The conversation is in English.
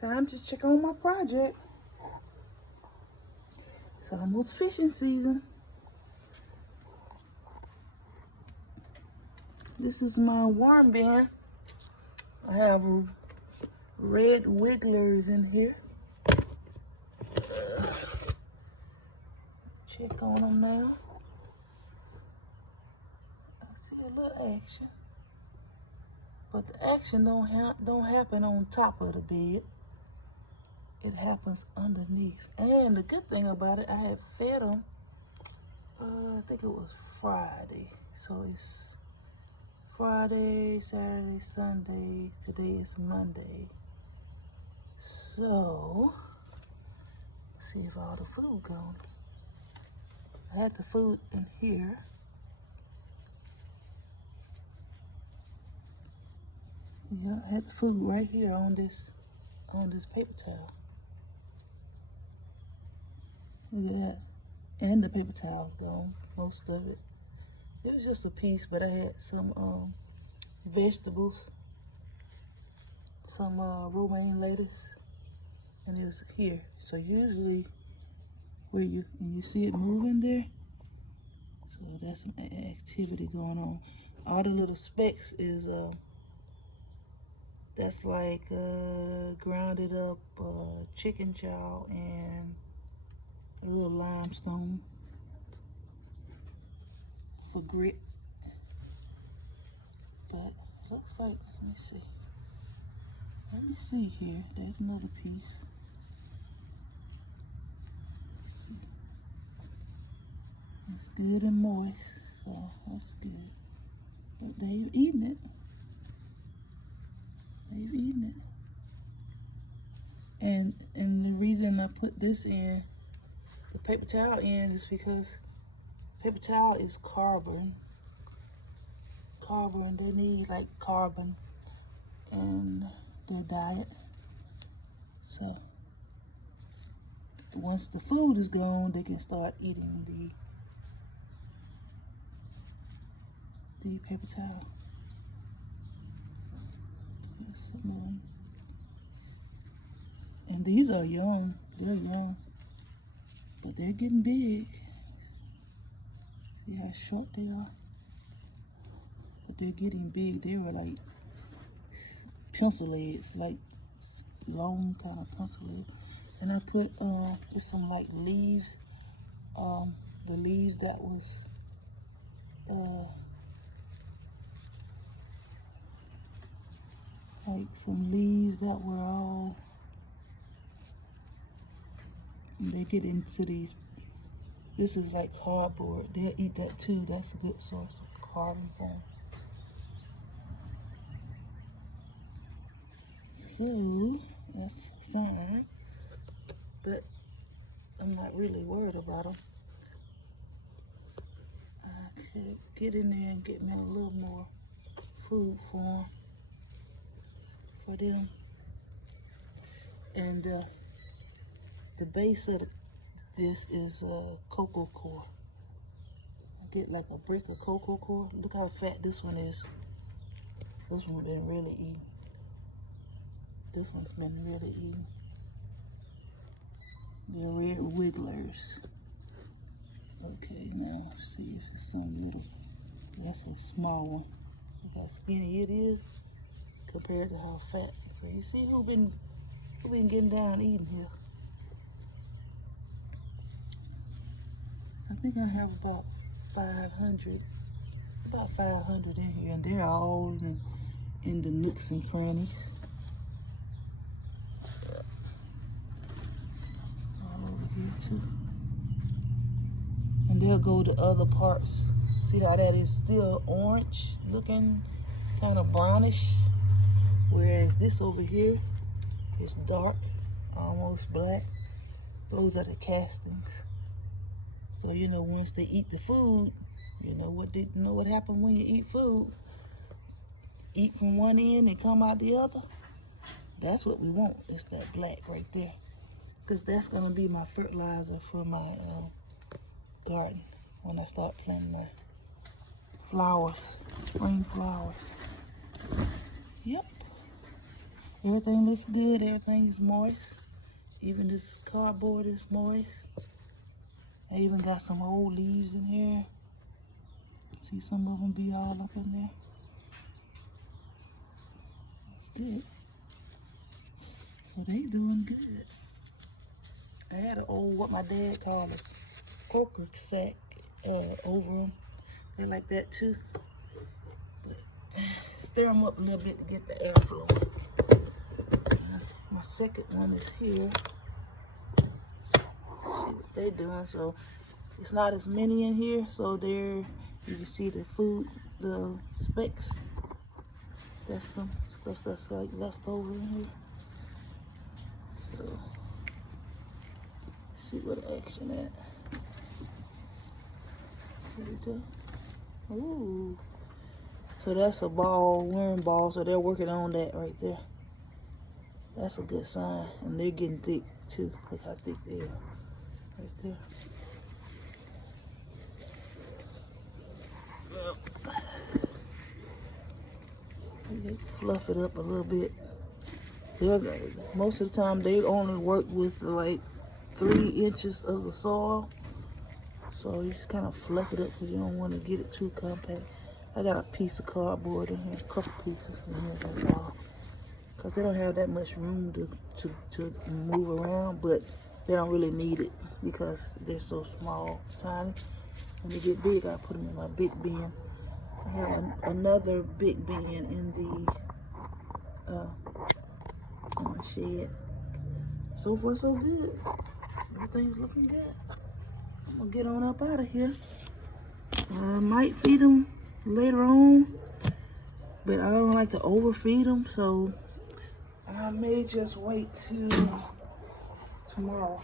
Time to check on my project. It's almost fishing season. This is my worm bin. I have red wigglers in here. Check on them now. I see a little action, but the action don't happen on top of the bed. It happens underneath. And the good thing about it, I had fed them. I think it was Friday. So it's Friday, Saturday, Sunday. Today is Monday. So let's see if all the food gone. I had the food in here. Yeah, I had the food right here on this paper towel. Look at that. And the paper towel's gone, most of it. It was just a piece, but I had some vegetables, some romaine lettuce, and it was here. So usually where you see it moving there, so that's some activity going on. All the little specks is that's like grounded up chicken chow and a little limestone for grit. But looks like, let me see here. There's another piece. It's good and moist, so that's good. But they've eaten it. They've eaten it. And the reason I put this in, the paper towel in, is because paper towel is carbon. They need like carbon in their diet. So once the food is gone, they can start eating the paper towel. And these are young. They're young, but they're getting big. See how short they are? But they're getting big. They were like pencil legs, like long kind of pencil legs. And I put just some like leaves, the leaves that was like some leaves that were all, they get into these. This is like cardboard. They'll eat that too. That's a good source of carbon for them. So that's a sign, but I'm not really worried about them. I could get in there and get me a little more food for them. And the base of this is cocoa core. I get like a brick of cocoa core. Look how fat this one is. This one's been really eating. This one's been really eating. They're red wigglers. Okay, now let's see if it's some little. That's a small one. Look how skinny it is compared to how fat. So you see who been getting down eating here. I think I have about 500 in here, and they're all in the nooks and crannies. All over here too. And they'll go to other parts. See how that is still orange looking, kind of brownish, whereas this over here is dark, almost black. Those are the castings. So you know, once they eat the food, you know what happens when you eat food. Eat from one end and come out the other. That's what we want. It's that black right there, because that's gonna be my fertilizer for my garden when I start planting my flowers, spring flowers. Yep. Everything looks good. Everything is moist. Even this cardboard is moist. I even got some old leaves in here. See some of them be all up in there. That's good. So they doing good. I had an old, what my dad called a poker sack over them. They like that too. But stir them up a little bit to get the airflow. My second one is here. See what they doing. So it's not as many in here. So there you can see the food, the specks. That's some stuff that's like left over in here. So see what action at. There we go. Ooh. So that's a ball, worm ball. So they're working on that right there. That's a good sign. And they're getting thick too. Look how thick they are. Right there. They fluff it up a little bit. Most of the time they only work with like 3 inches of the soil. So you just kind of fluff it up because you don't want to get it too compact. I got a piece of cardboard in here, a couple pieces in here, that's all. Because they don't have that much room to move around, but they don't really need it because they're so small, tiny. When they get big, I put them in my big bin. I have another big bin in my shed. So far, so good. Everything's looking good. I'm gonna get on up out of here. I might feed them later on, but I don't like to overfeed them, so I may just wait till tomorrow.